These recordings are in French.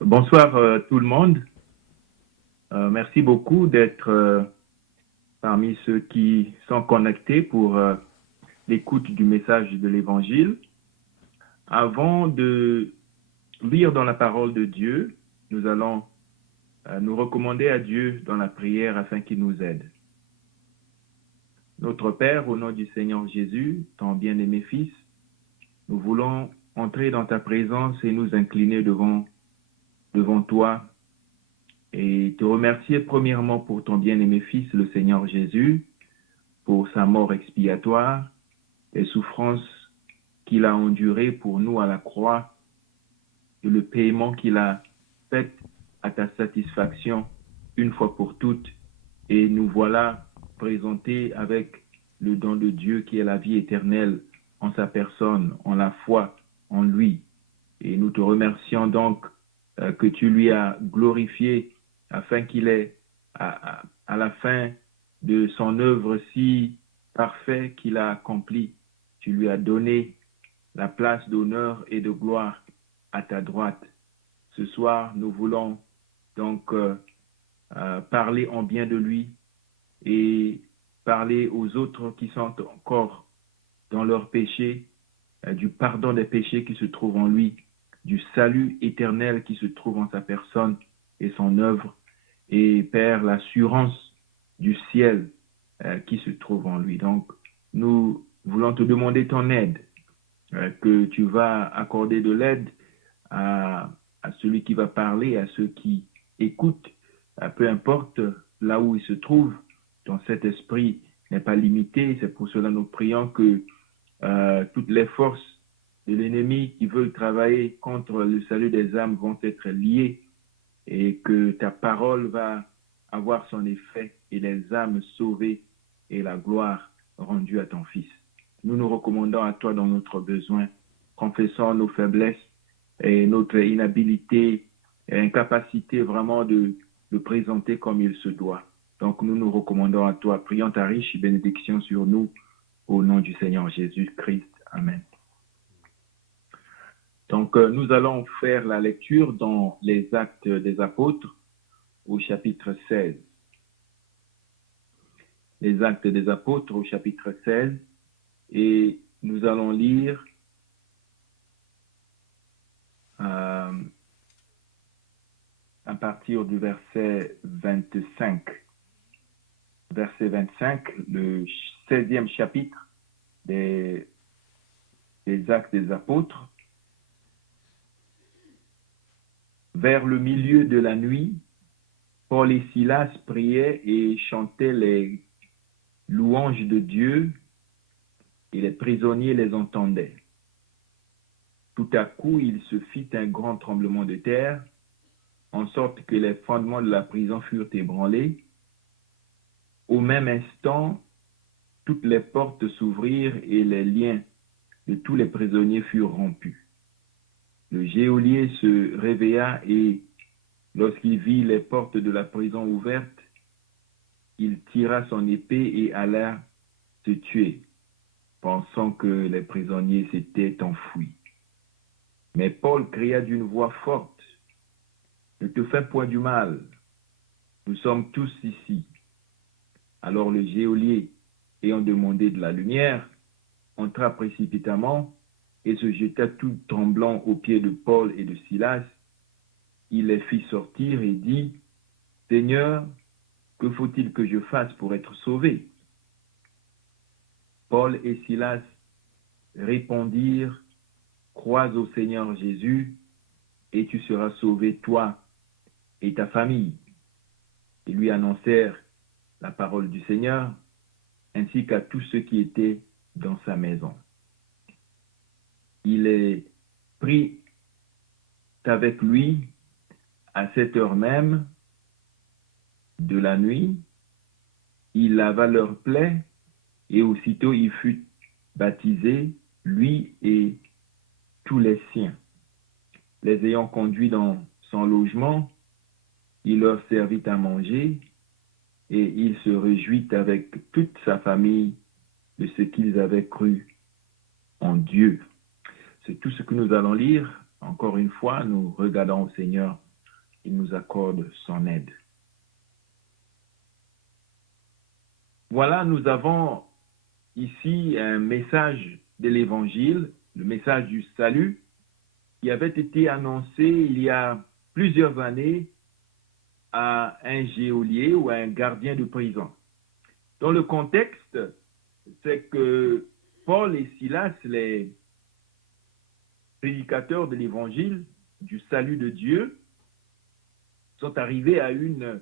Bonsoir tout le monde. Merci beaucoup d'être parmi ceux qui sont connectés pour l'écoute du message de l'Évangile. Avant de lire dans la parole de Dieu, nous allons nous recommander à Dieu dans la prière afin qu'il nous aide. Notre Père, au nom du Seigneur Jésus, ton bien-aimé Fils, nous voulons entrer dans ta présence et nous incliner devant toi et te remercier premièrement pour ton bien-aimé Fils, le Seigneur Jésus, pour sa mort expiatoire, les souffrances qu'il a endurées pour nous à la croix et le paiement qu'il a fait à ta satisfaction une fois pour toutes. Et nous voilà présentés avec le don de Dieu qui est la vie éternelle en sa personne, en la foi en lui. Et nous te remercions donc que tu lui as glorifié afin qu'il ait, à la fin de son œuvre si parfaite qu'il a accomplie, tu lui as donné la place d'honneur et de gloire à ta droite. Ce soir, nous voulons donc parler en bien de lui et parler aux autres qui sont encore dans leur péché, du pardon des péchés qui se trouvent en lui, du salut éternel qui se trouve en sa personne et son œuvre, et Père, l'assurance du ciel qui se trouve en lui. Donc, nous voulons te demander ton aide, que tu vas accorder de l'aide à celui qui va parler, à ceux qui écoutent, peu importe là où il se trouve, dans cet esprit n'est pas limité. C'est pour cela que nous prions que toutes les forces de l'ennemi qui veulent travailler contre le salut des âmes vont être liées et que ta parole va avoir son effet et les âmes sauvées et la gloire rendue à ton Fils. Nous nous recommandons à toi dans notre besoin, confessant nos faiblesses et notre inhabilité et incapacité vraiment de le présenter comme il se doit. Donc nous nous recommandons à toi, prions ta riche bénédiction sur nous au nom du Seigneur Jésus-Christ. Amen. Donc, nous allons faire la lecture dans les Actes des Apôtres au chapitre 16. Les Actes des Apôtres au chapitre 16 et nous allons lire à partir du verset 25. Verset 25, le 16e chapitre des Actes des Apôtres. Vers le milieu de la nuit, Paul et Silas priaient et chantaient les louanges de Dieu et les prisonniers les entendaient. Tout à coup, il se fit un grand tremblement de terre, en sorte que les fondements de la prison furent ébranlés. Au même instant, toutes les portes s'ouvrirent et les liens de tous les prisonniers furent rompus. Le geôlier se réveilla et, lorsqu'il vit les portes de la prison ouvertes, il tira son épée et alla se tuer, pensant que les prisonniers s'étaient enfuis. Mais Paul cria d'une voix forte, « Ne te fais point du mal, nous sommes tous ici. » Alors le geôlier, ayant demandé de la lumière, entra précipitamment et se jeta tout tremblant aux pieds de Paul et de Silas. Il les fit sortir et dit, « Seigneur, que faut-il que je fasse pour être sauvé ?» Paul et Silas répondirent, « Crois au Seigneur Jésus, et tu seras sauvé, toi et ta famille. » Ils lui annoncèrent la parole du Seigneur, ainsi qu'à tous ceux qui étaient dans sa maison. Il est pris avec lui à cette heure même de la nuit. Il lava leurs plaies et aussitôt il fut baptisé, lui et tous les siens. Les ayant conduits dans son logement, il leur servit à manger et il se réjouit avec toute sa famille de ce qu'ils avaient cru en Dieu. C'est tout ce que nous allons lire. Encore une fois, nous regardons au Seigneur il nous accorde son aide. Voilà, nous avons ici un message de l'Évangile, le message du salut, qui avait été annoncé il y a plusieurs années à un geôlier ou à un gardien de prison. Dans le contexte, c'est que Paul et Silas, les prédicateurs de l'Évangile, du salut de Dieu, sont arrivés à une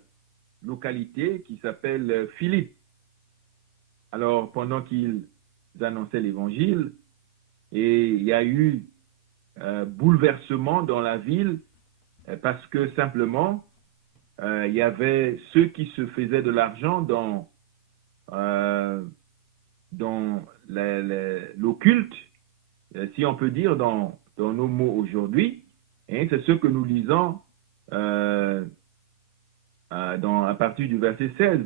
localité qui s'appelle Philippe. Alors, pendant qu'ils annonçaient l'Évangile, et il y a eu bouleversement dans la ville parce que simplement, il y avait ceux qui se faisaient de l'argent dans l'occulte, si on peut dire, dans nos mots aujourd'hui. Et c'est ce que nous lisons à partir du verset 16.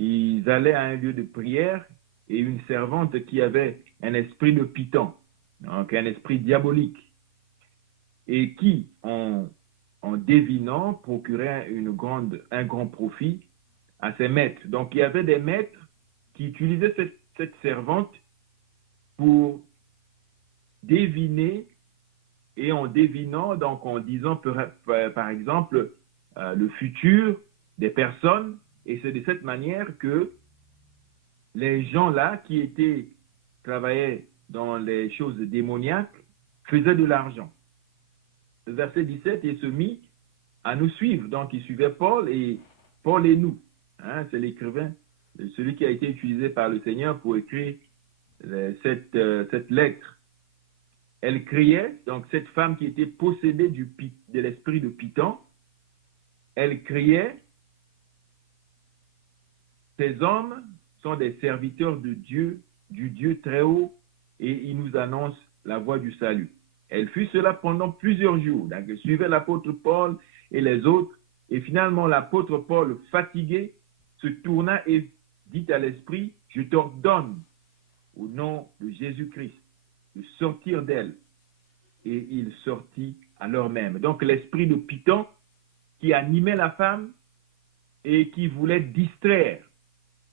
Ils allaient à un lieu de prière et une servante qui avait un esprit de python, donc un esprit diabolique, et qui, en devinant, procurait un grand profit à ses maîtres. Donc, il y avait des maîtres qui utilisaient cette servante pour deviner, et en devinant, donc en disant par exemple le futur des personnes, et c'est de cette manière que les gens-là qui travaillaient dans les choses démoniaques faisaient de l'argent. Le verset 17, il se mit à nous suivre. Donc, il suivait Paul et nous. Hein, c'est l'écrivain, celui qui a été utilisé par le Seigneur pour écrire cette lettre. Elle criait, donc cette femme qui était possédée de l'esprit de Python, elle criait, ces hommes sont des serviteurs de Dieu, du Dieu très haut, et ils nous annoncent la voie du salut. Elle fut cela pendant plusieurs jours. Donc, elle suivait l'apôtre Paul et les autres, et finalement l'apôtre Paul, fatigué, se tourna et dit à l'esprit, je t'ordonne, au nom de Jésus-Christ, de sortir d'elle. Et il sortit à l'heure même. Donc l'esprit de Python qui animait la femme et qui voulait distraire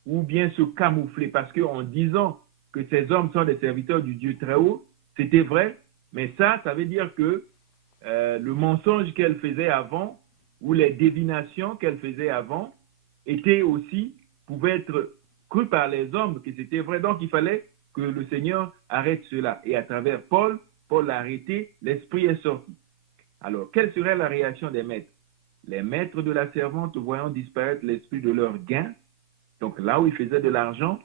ou bien se camoufler, parce qu'en disant que ces hommes sont des serviteurs du Dieu très haut, c'était vrai, mais ça veut dire que le mensonge qu'elle faisait avant ou les divinations qu'elle faisait avant pouvaient être crues par les hommes que c'était vrai. Donc il fallait que le Seigneur arrête cela. Et à travers Paul l'a arrêté, l'esprit est sorti. Alors, quelle serait la réaction des maîtres? Les maîtres de la servante, voyant disparaître l'esprit de leur gain, donc là où ils faisaient de l'argent,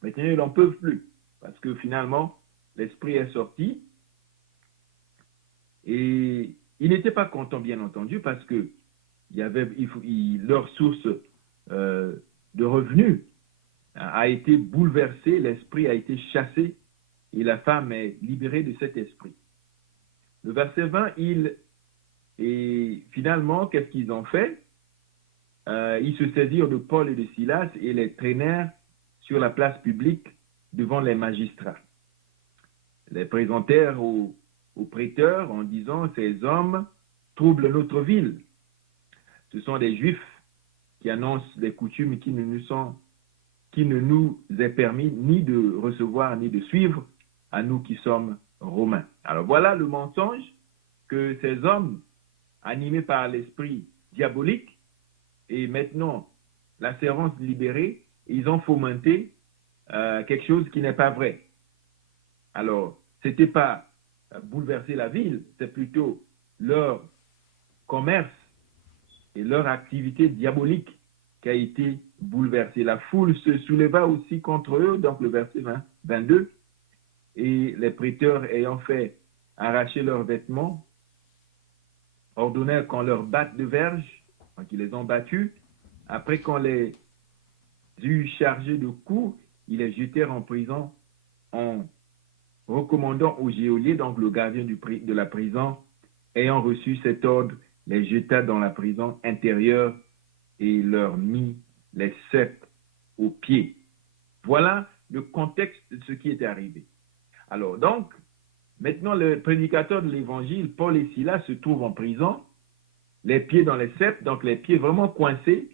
maintenant ils n'en peuvent plus. Parce que finalement, l'esprit est sorti. Et ils n'étaient pas contents, bien entendu, parce que leur source de revenus a été bouleversée, l'esprit a été chassé, et la femme est libérée de cet esprit. Le verset 20, et finalement, qu'est-ce qu'ils ont fait? Ils se saisirent de Paul et de Silas et les traînèrent sur la place publique devant les magistrats. Les présentèrent aux prêteurs en disant, ces hommes troublent notre ville. Ce sont des Juifs qui annoncent des coutumes qui ne nous est permis ni de recevoir ni de suivre à nous qui sommes romains. Alors voilà le mensonge que ces hommes, animés par l'esprit diabolique, et maintenant la servante libérée, ils ont fomenté quelque chose qui n'est pas vrai. Alors, ce n'était pas bouleverser la ville, c'est plutôt leur commerce et leur activité diabolique qui a été bouleversée. La foule se souleva aussi contre eux, donc le verset 22, et les prêteurs ayant fait arracher leurs vêtements, ordonnèrent qu'on leur batte de verge, donc ils les ont battus. Après qu'on les eut chargés de coups, ils les jetèrent en prison en recommandant au geôlier, donc le gardien de la prison, ayant reçu cet ordre, les jeta dans la prison intérieure et leur mit les ceps aux pieds. Voilà le contexte de ce qui était arrivé. Alors donc, maintenant le prédicateur de l'évangile, Paul et Silas, se trouvent en prison. les pieds dans les ceps, donc les pieds vraiment coincés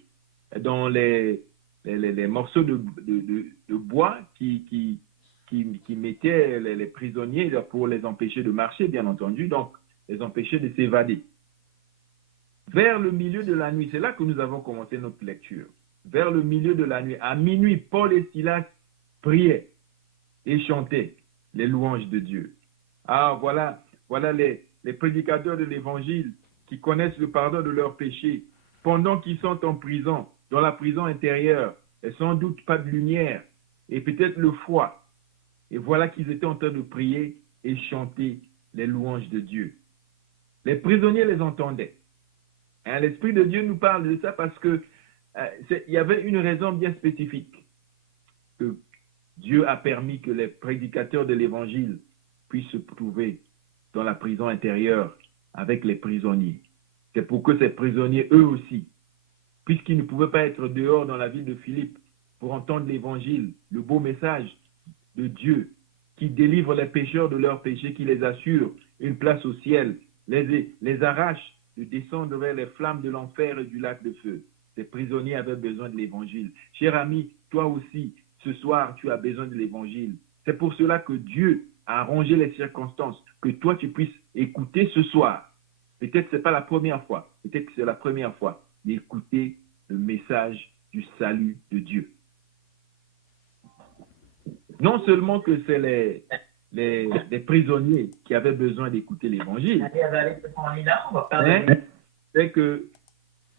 dans les morceaux de bois qui mettaient les prisonniers pour les empêcher de marcher, bien entendu, donc les empêcher de s'évader. Vers le milieu de la nuit, c'est là que nous avons commencé notre lecture. Vers le milieu de la nuit, à minuit, Paul et Silas priaient et chantaient les louanges de Dieu. Ah, voilà les prédicateurs de l'Évangile qui connaissent le pardon de leurs péchés pendant qu'ils sont en prison, dans la prison intérieure, et sans doute pas de lumière, et peut-être le froid. Et voilà qu'ils étaient en train de prier et chanter les louanges de Dieu. Les prisonniers les entendaient. Hein, l'Esprit de Dieu nous parle de ça parce que il y avait une raison bien spécifique que Dieu a permis que les prédicateurs de l'Évangile puissent se trouver dans la prison intérieure avec les prisonniers. C'est pour que ces prisonniers, eux aussi, puisqu'ils ne pouvaient pas être dehors dans la ville de Philippe pour entendre l'Évangile, le beau message de Dieu qui délivre les pécheurs de leurs péchés, qui les assure une place au ciel, les arrache de descendre vers les flammes de l'enfer et du lac de feu. Ces prisonniers avaient besoin de l'Évangile. Cher ami, toi aussi, ce soir, tu as besoin de l'Évangile. C'est pour cela que Dieu a arrangé les circonstances, que toi, tu puisses écouter ce soir. Peut-être que ce n'est pas la première fois, peut-être que c'est la première fois d'écouter le message du salut de Dieu. Non seulement que c'est les prisonniers qui avaient besoin d'écouter l'Évangile, mais c'est qu'il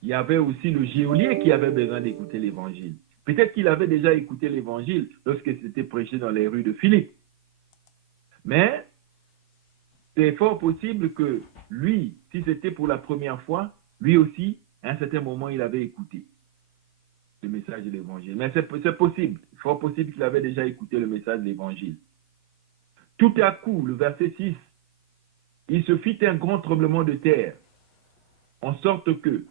y avait aussi le geôlier qui avait besoin d'écouter l'Évangile. Peut-être qu'il avait déjà écouté l'Évangile lorsque c'était prêché dans les rues de Philippe. Mais c'est fort possible que lui, si c'était pour la première fois, lui aussi, à un certain moment, il avait écouté le message de l'Évangile. Mais c'est possible, fort possible qu'il avait déjà écouté le message de l'Évangile. Tout à coup, le verset 6, il se fit un grand tremblement de terre, en sorte que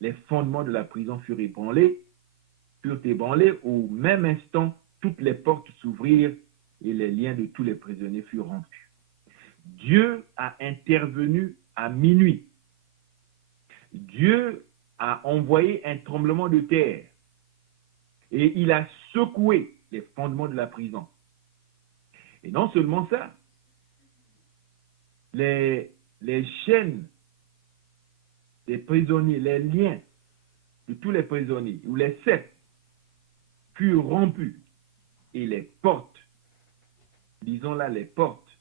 les fondements de la prison furent ébranlés, au même instant, toutes les portes s'ouvrirent et les liens de tous les prisonniers furent rompus. Dieu a intervenu à minuit. Dieu a envoyé un tremblement de terre et il a secoué les fondements de la prison. Et non seulement ça, les chaînes des prisonniers, les liens de tous les prisonniers, ou les ceps, furent rompus et les portes, disons là les portes,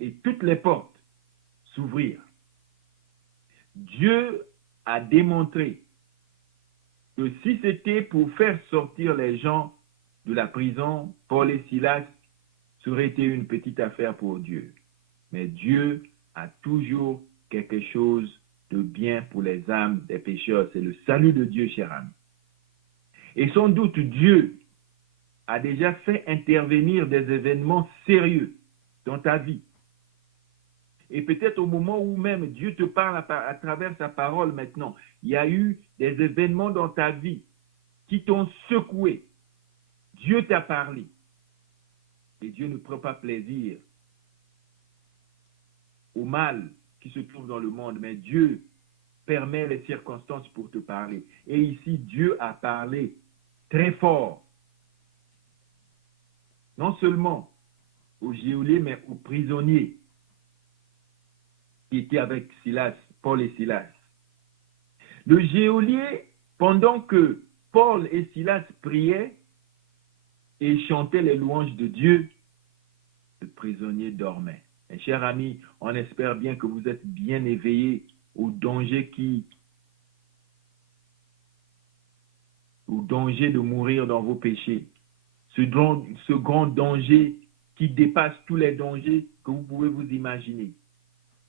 et toutes les portes s'ouvrirent. Dieu a démontré que si c'était pour faire sortir les gens de la prison, Paul et Silas, ça aurait été une petite affaire pour Dieu. Mais Dieu a toujours quelque chose de bien pour les âmes des pécheurs. C'est le salut de Dieu, cher ami. Et sans doute, Dieu a déjà fait intervenir des événements sérieux dans ta vie. Et peut-être au moment où même Dieu te parle à travers sa parole maintenant, il y a eu des événements dans ta vie qui t'ont secoué. Dieu t'a parlé. Et Dieu ne prend pas plaisir au mal qui se trouve dans le monde, mais Dieu permet les circonstances pour te parler. Et ici, Dieu a parlé très fort. Non seulement aux geôliers, mais aux prisonniers qui étaient avec Silas, Paul et Silas. Le geôlier, pendant que Paul et Silas priaient et chantaient les louanges de Dieu, le prisonnier dormait. Mes chers amis, on espère bien que vous êtes bien éveillés au danger de mourir dans vos péchés. Ce grand danger qui dépasse tous les dangers que vous pouvez vous imaginer.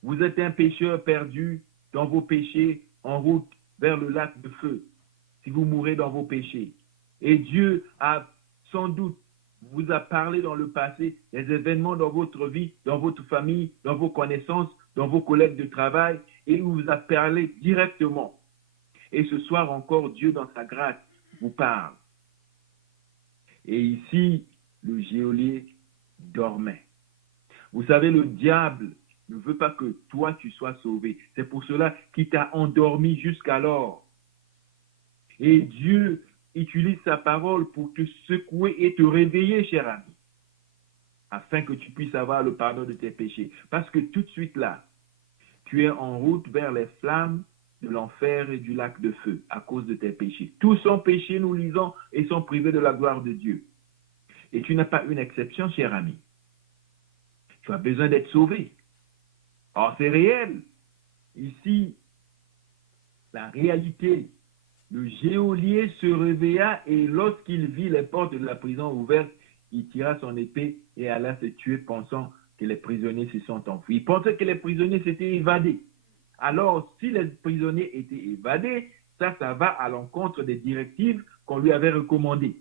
Vous êtes un pécheur perdu dans vos péchés en route vers le lac de feu, si vous mourrez dans vos péchés. Et Dieu a sans doute vous a parlé dans le passé des événements dans votre vie, dans votre famille, dans vos connaissances, dans vos collègues de travail, et il vous a parlé directement. Et ce soir encore, Dieu dans sa grâce vous parle. Et ici, le geôlier dormait. Vous savez, le diable ne veut pas que toi, tu sois sauvé. C'est pour cela qu'il t'a endormi jusqu'alors. Et Dieu utilise sa parole pour te secouer et te réveiller, cher ami, afin que tu puisses avoir le pardon de tes péchés. Parce que tout de suite là, tu es en route vers les flammes de l'enfer et du lac de feu à cause de tes péchés. Tous sont péchés, nous lisons, et sont privés de la gloire de Dieu. Et tu n'as pas une exception, cher ami. Tu as besoin d'être sauvé. Or, c'est réel. Ici, la réalité, le geôlier se réveilla et lorsqu'il vit les portes de la prison ouvertes, il tira son épée et alla se tuer pensant que les prisonniers se sont enfuis. Il pensait que les prisonniers s'étaient évadés. Alors, si les prisonniers étaient évadés, ça va à l'encontre des directives qu'on lui avait recommandées.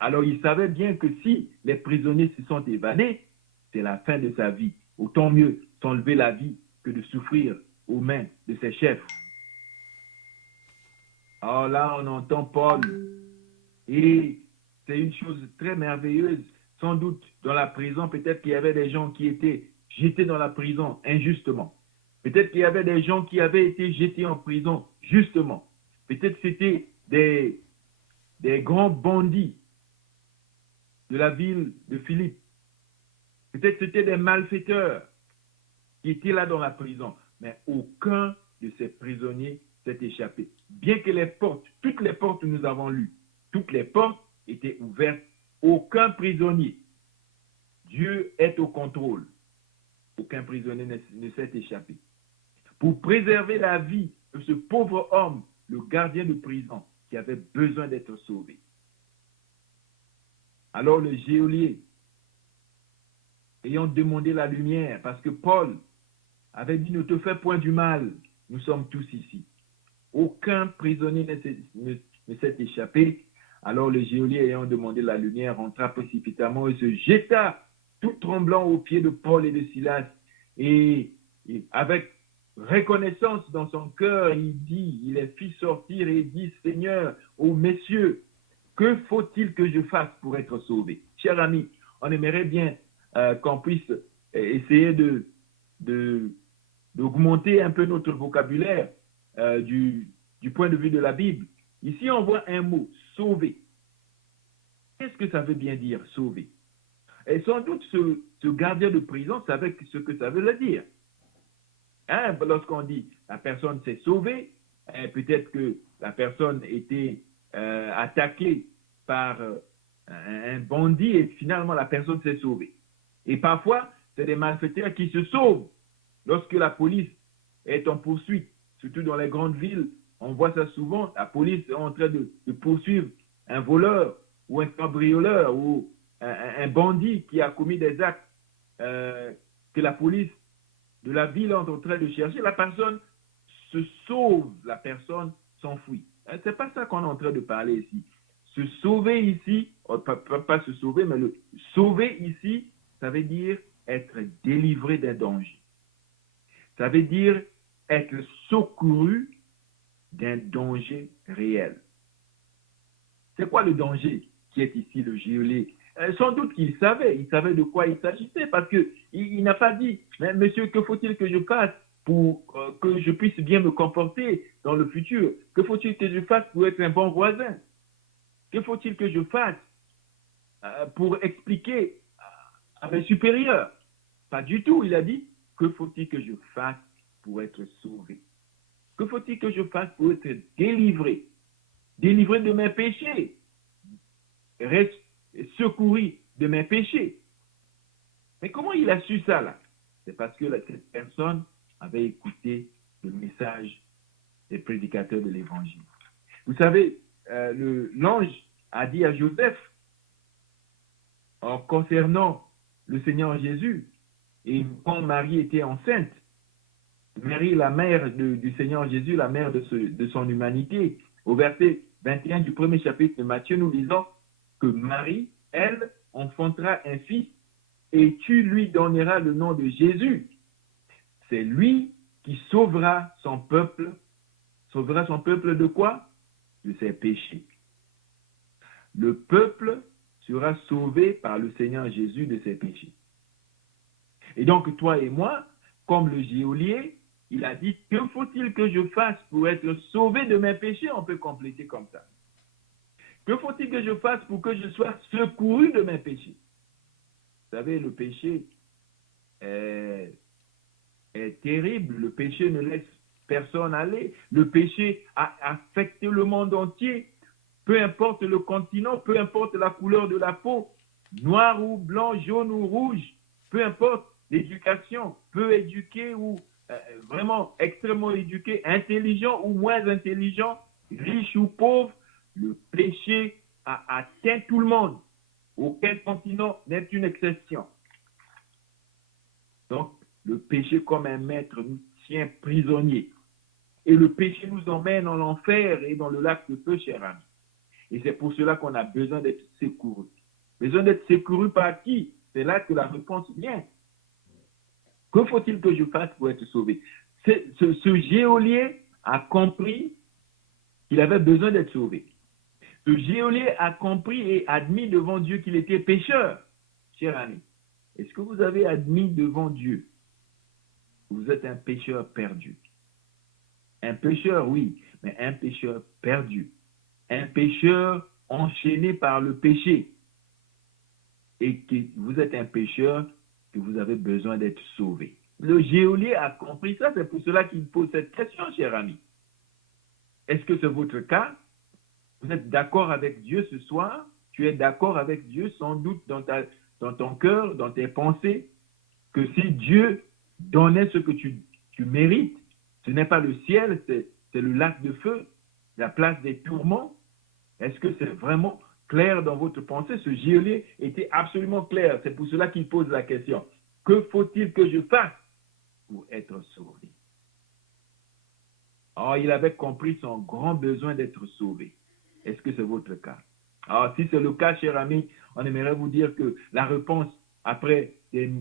Alors, il savait bien que si les prisonniers se sont évadés, c'est la fin de sa vie. Autant mieux s'enlever la vie que de souffrir aux mains de ses chefs. Alors là, on entend Paul. Et c'est une chose très merveilleuse. Sans doute, dans la prison, peut-être qu'il y avait des gens qui étaient jetés dans la prison injustement. Peut-être qu'il y avait des gens qui avaient été jetés en prison justement. Peut-être que c'était des grands bandits de la ville de Philippe. Peut-être que c'était des malfaiteurs qui étaient là dans la prison. Mais aucun de ces prisonniers s'est échappé. Bien que les portes, toutes les portes que nous avons lues, toutes les portes étaient ouvertes. Aucun prisonnier. Dieu est au contrôle. Aucun prisonnier ne s'est échappé. Pour préserver la vie de ce pauvre homme, le gardien de prison, qui avait besoin d'être sauvé. Alors le geôlier, ayant demandé la lumière, parce que Paul avait dit, ne te fais point du mal, nous sommes tous ici. Aucun prisonnier ne s'est échappé. Alors le geôlier ayant demandé la lumière rentra précipitamment et se jeta tout tremblant aux pieds de Paul et de Silas. Et avec reconnaissance dans son cœur, il les fit sortir et dit, Seigneur, ô messieurs, que faut-il que je fasse pour être sauvé? Chers amis, on aimerait bien qu'on puisse essayer d'augmenter un peu notre vocabulaire du point de vue de la Bible. Ici, on voit un mot, sauver. Qu'est-ce que ça veut bien dire, sauver? Et sans doute, ce gardien de prison savait ce que ça veut dire. Hein? Lorsqu'on dit la personne s'est sauvée, peut-être que la personne était attaquée par un bandit et finalement la personne s'est sauvée. Et parfois, c'est des malfaiteurs qui se sauvent lorsque la police est en poursuite, surtout dans les grandes villes. On voit ça souvent, la police est en train de poursuivre un voleur ou un cambrioleur ou un bandit qui a commis des actes que la police de la ville est en train de chercher. La personne se sauve, la personne s'enfuit. C'est pas ça qu'on est en train de parler ici. Se sauver ici, pas se sauver, mais le sauver ici, ça veut dire être délivré d'un danger. Ça veut dire être secouru d'un danger réel. C'est quoi le danger qui est ici le geôlier? Sans doute qu'il savait de quoi il s'agissait, parce qu'il n'a pas dit, mais monsieur, que faut-il que je fasse pour que je puisse bien me comporter dans le futur? Que faut-il que je fasse pour être un bon voisin? Que faut-il que je fasse pour expliquer à mes supérieurs? Pas du tout, il a dit, que faut-il que je fasse pour être sauvé? Que faut-il que je fasse pour être délivré? Délivré de mes péchés, secouru de mes péchés. Mais comment il a su ça là? C'est parce que cette personne avait écouté le message des prédicateurs de l'évangile. Vous savez, l'ange a dit à Joseph, en concernant le Seigneur Jésus, et quand Marie était enceinte, Marie, la mère du Seigneur Jésus, la mère de son humanité, au verset 21 du premier chapitre de Matthieu, nous lisons que Marie, elle, enfantera un fils et tu lui donneras le nom de Jésus. C'est lui qui sauvera son peuple. Sauvera son peuple de quoi? De ses péchés. Le peuple sera sauvé par le Seigneur Jésus de ses péchés. Et donc, toi et moi, comme le geôlier, il a dit, que faut-il que je fasse pour être sauvé de mes péchés? On peut compléter comme ça. Que faut-il que je fasse pour que je sois secouru de mes péchés? Vous savez, le péché est terrible. Le péché ne laisse personne aller. Le péché a affecté le monde entier. Peu importe le continent, peu importe la couleur de la peau, noir ou blanc, jaune ou rouge, peu importe l'éducation, peu éduqué ou vraiment extrêmement éduqué, intelligent ou moins intelligent, riche ou pauvre, le péché a atteint tout le monde. Aucun continent n'est une exception. Donc, le péché comme un maître nous tient prisonniers. Et le péché nous emmène en enfer et dans le lac de feu, cher ami. Et c'est pour cela qu'on a besoin d'être secouru. Besoin d'être secouru par qui? C'est là que la réponse vient. Que faut-il que je fasse pour être sauvé? Ce geôlier a compris qu'il avait besoin d'être sauvé. Ce geôlier a compris et admis devant Dieu qu'il était pécheur, cher ami. Est-ce que vous avez admis devant Dieu que vous êtes un pécheur perdu? Un pécheur, oui, mais un pécheur perdu. Un pécheur enchaîné par le péché. Et que vous êtes un pécheur, que vous avez besoin d'être sauvé. Le geôlier a compris ça, c'est pour cela qu'il pose cette question, cher ami. Est-ce que c'est votre cas? Vous êtes d'accord avec Dieu ce soir? Tu es d'accord avec Dieu sans doute dans ton cœur, dans tes pensées, que si Dieu donnait ce que tu mérites, ce n'est pas le ciel, c'est le lac de feu, la place des tourments. Est-ce que c'est vraiment clair dans votre pensée? Ce geôlier était absolument clair. C'est pour cela qu'il pose la question. Que faut-il que je fasse pour être sauvé? Alors, il avait compris son grand besoin d'être sauvé. Est-ce que c'est votre cas? Alors, si c'est le cas, cher ami, on aimerait vous dire que la réponse, après des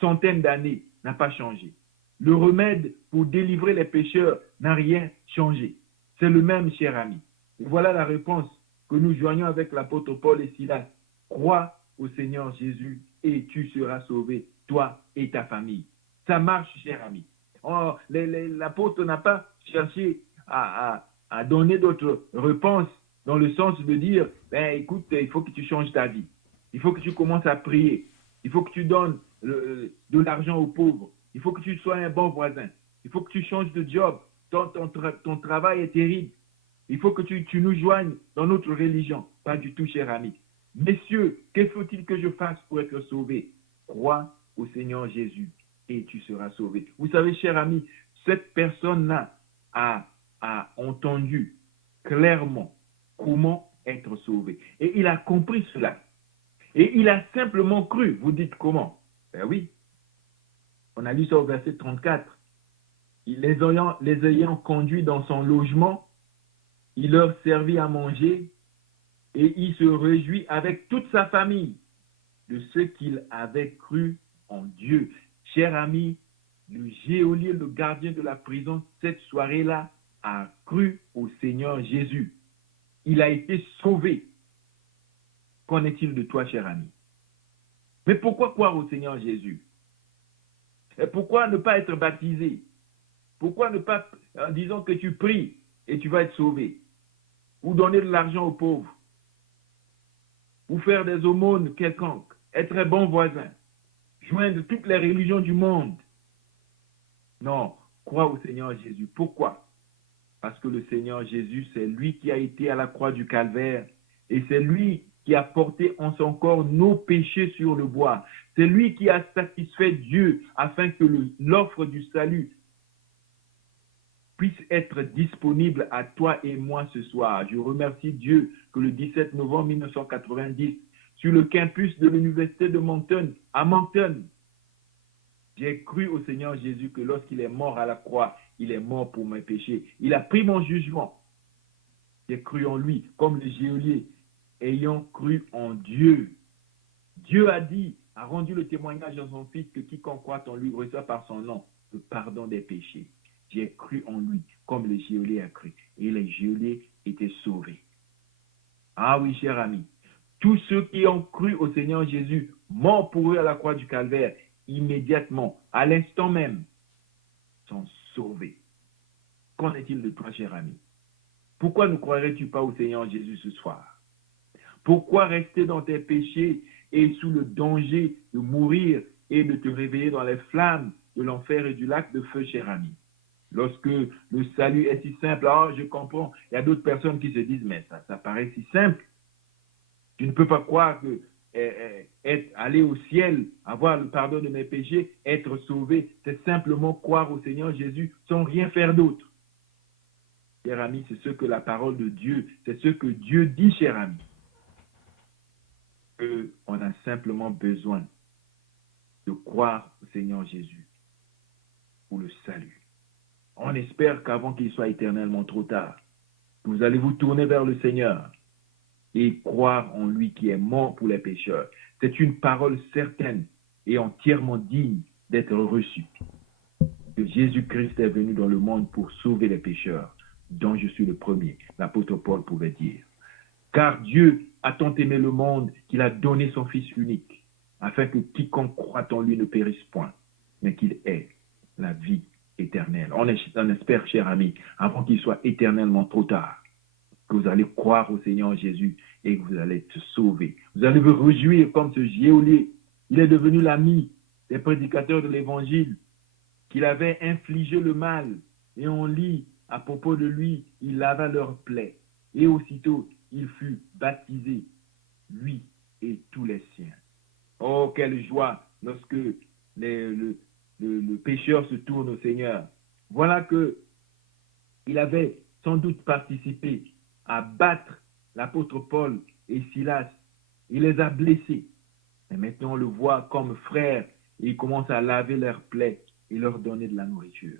centaines d'années, n'a pas changé. Le remède pour délivrer les pécheurs n'a rien changé. C'est le même, cher ami. Et voilà la réponse que nous joignons avec l'apôtre Paul et Silas. Crois au Seigneur Jésus et tu seras sauvé, toi et ta famille. Ça marche, cher ami. Oh, l'apôtre n'a pas cherché à donner d'autres réponses dans le sens de dire, ben, écoute, il faut que tu changes ta vie. Il faut que tu commences à prier. Il faut que tu donnes de l'argent aux pauvres. Il faut que tu sois un bon voisin. Il faut que tu changes de job. Ton travail est terrible. Il faut que tu nous joignes dans notre religion. Pas du tout, cher ami. Messieurs, que faut-il que je fasse pour être sauvé? Crois au Seigneur Jésus et tu seras sauvé. Vous savez, cher ami, cette personne-là a entendu clairement comment être sauvé. Et il a compris cela. Et il a simplement cru. Vous dites comment? Ben oui. On a lu ça au verset 34. Les ayant conduits dans son logement, il leur servit à manger et il se réjouit avec toute sa famille de ce qu'il avait cru en Dieu. Cher ami, le geôlier, le gardien de la prison, cette soirée-là, a cru au Seigneur Jésus. Il a été sauvé. Qu'en est-il de toi, cher ami? Mais pourquoi croire au Seigneur Jésus? Et pourquoi ne pas être baptisé? Pourquoi ne pas, disons que tu pries et tu vas être sauvé? Ou donner de l'argent aux pauvres? Ou faire des aumônes quelconques? Être un bon voisin? Joindre toutes les religions du monde? Non, crois au Seigneur Jésus. Pourquoi? Parce que le Seigneur Jésus, c'est lui qui a été à la croix du Calvaire et c'est lui qui a porté en son corps nos péchés sur le bois. C'est lui qui a satisfait Dieu afin que l'offre du salut puisse être disponible à toi et moi ce soir. Je remercie Dieu que le 17 novembre 1990, sur le campus de l'Université de Moncton, à Moncton, j'ai cru au Seigneur Jésus que lorsqu'il est mort à la croix, il est mort pour mes péchés. Il a pris mon jugement. J'ai cru en lui, comme le geôlier, ayant cru en Dieu. Dieu a rendu le témoignage dans son Fils que quiconque croit en lui reçoit par son nom le pardon des péchés. J'ai cru en lui, comme le geôlier a cru. Et les geôliers étaient sauvés. Ah oui, cher ami, tous ceux qui ont cru au Seigneur Jésus, mort pour eux à la croix du Calvaire, immédiatement, à l'instant même, sont sauvés. Qu'en est-il de toi, cher ami? Pourquoi ne croirais-tu pas au Seigneur Jésus ce soir? Pourquoi rester dans tes péchés et sous le danger de mourir et de te réveiller dans les flammes de l'enfer et du lac de feu, cher ami? Lorsque le salut est si simple, je comprends. Il y a d'autres personnes qui se disent, mais ça paraît si simple. Tu ne peux pas croire que être allé au ciel, avoir le pardon de mes péchés, être sauvé, c'est simplement croire au Seigneur Jésus sans rien faire d'autre. Cher ami, c'est ce que la parole de Dieu, c'est ce que Dieu dit, cher ami. On a simplement besoin de croire au Seigneur Jésus pour le salut. On espère qu'avant qu'il soit éternellement trop tard, vous allez vous tourner vers le Seigneur et croire en lui qui est mort pour les pécheurs. C'est une parole certaine et entièrement digne d'être reçue. Que Jésus-Christ est venu dans le monde pour sauver les pécheurs, dont je suis le premier, l'apôtre Paul pouvait dire. Car Dieu a tant aimé le monde qu'il a donné son Fils unique, afin que quiconque croit en lui ne périsse point, mais qu'il ait la vie éternelle. On espère, cher ami, avant qu'il soit éternellement trop tard, que vous allez croire au Seigneur Jésus et que vous allez être sauvés. Vous allez vous réjouir comme ce geôlier. Il est devenu l'ami des prédicateurs de l'Évangile, qu'il avait infligé le mal. Et on lit à propos de lui, il lava leurs plaies. Et aussitôt, il fut baptisé, lui et tous les siens. Oh, quelle joie lorsque le pécheur se tourne au Seigneur. Voilà que il avait sans doute participé à battre l'apôtre Paul et Silas. Il les a blessés. Et maintenant, on le voit comme frère et il commence à laver leurs plaies et leur donner de la nourriture.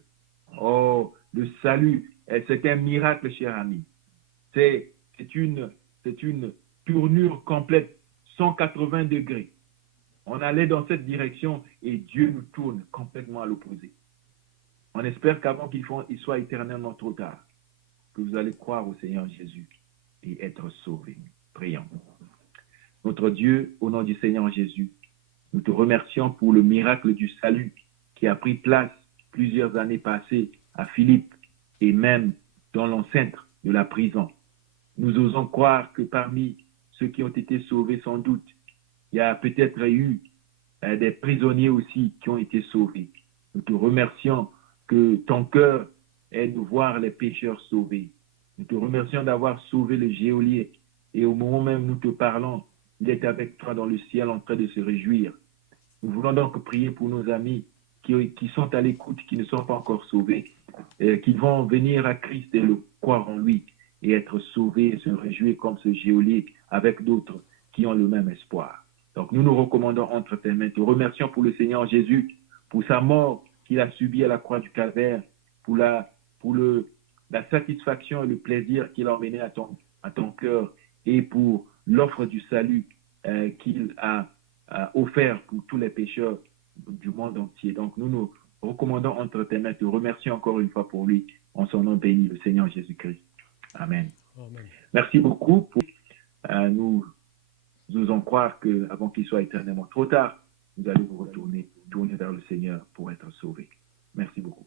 Oh, le salut, c'est un miracle, cher ami. C'est une tournure complète, 180 degrés. On allait dans cette direction et Dieu nous tourne complètement à l'opposé. On espère qu'avant qu'il soit éternellement trop tard, que vous allez croire au Seigneur Jésus et être sauvés. Prions. Notre Dieu, au nom du Seigneur Jésus, nous te remercions pour le miracle du salut qui a pris place plusieurs années passées à Philippe et même dans l'enceinte de la prison. Nous osons croire que parmi ceux qui ont été sauvés, sans doute, il y a peut-être eu des prisonniers aussi qui ont été sauvés. Nous te remercions que ton cœur est de voir les pécheurs sauvés. Nous te remercions d'avoir sauvé le geôlier et au moment même où nous te parlons, il est avec toi dans le ciel en train de se réjouir. Nous voulons donc prier pour nos amis qui sont à l'écoute, qui ne sont pas encore sauvés, qui vont venir à Christ et le croire en lui et être sauvés et se réjouir comme ce geôlier avec d'autres qui ont le même espoir. Donc nous nous recommandons entre tes mains, te remercions pour le Seigneur Jésus, pour sa mort qu'il a subie à la croix du Calvaire, pour la satisfaction et le plaisir qu'il a emmené à ton cœur et pour l'offre du salut qu'il a offert pour tous les pécheurs du monde entier. Donc nous nous recommandons entre tes mains, te remercions encore une fois pour lui, en son nom béni, le Seigneur Jésus-Christ. Amen. Amen. Merci beaucoup. Nous osons croire qu'avant qu'il soit éternellement trop tard, vous allez vous tourner vers le Seigneur pour être sauvés. Merci beaucoup.